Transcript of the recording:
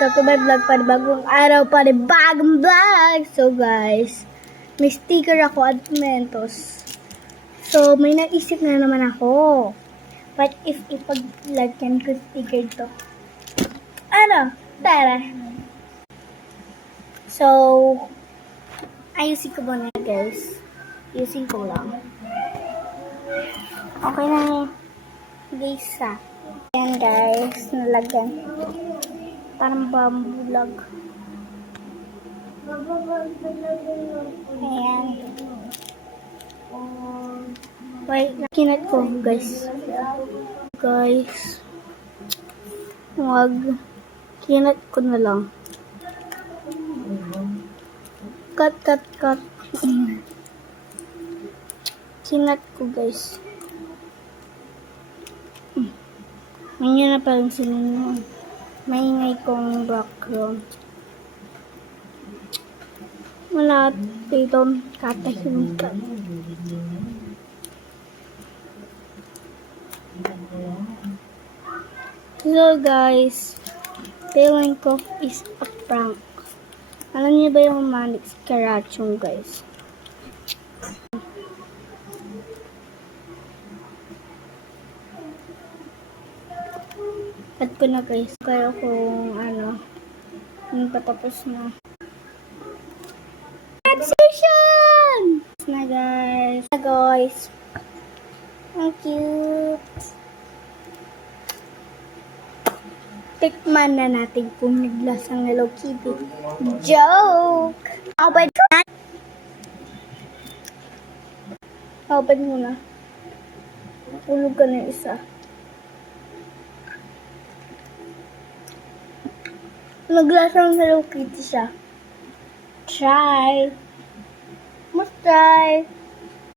welcome to my vlog. Panibagong araw, panibagong vlog. So guys, may sticker ako at Mentos. So may naisip na naman ako. What if ipaglagyan ko sticker to? Ano? Tara. So, ayusin ko muna guys. Ayusin ko lang. Okay na guys ah. Ayan guys, nalagyan. Parang bambulag. Ayan. Wait, kinat ko guys. Guys. Kinat ko na lang. Cut. Kinat ko guys. Ganyan na parang sinunod. Maingay kong background. Wala dito katahimikan. So guys, feeling ko is a prank. Alam niyo ba yung Manix Karachong guys? At ko na guys, kaya kung patapos na. Session! Na guys. Ang cute. Tikman na natin kung naglasang Hello Kitty. Joke! Open muna. Ulog ka na isa. Naglasang Hello Kitty siya. Try. Must try.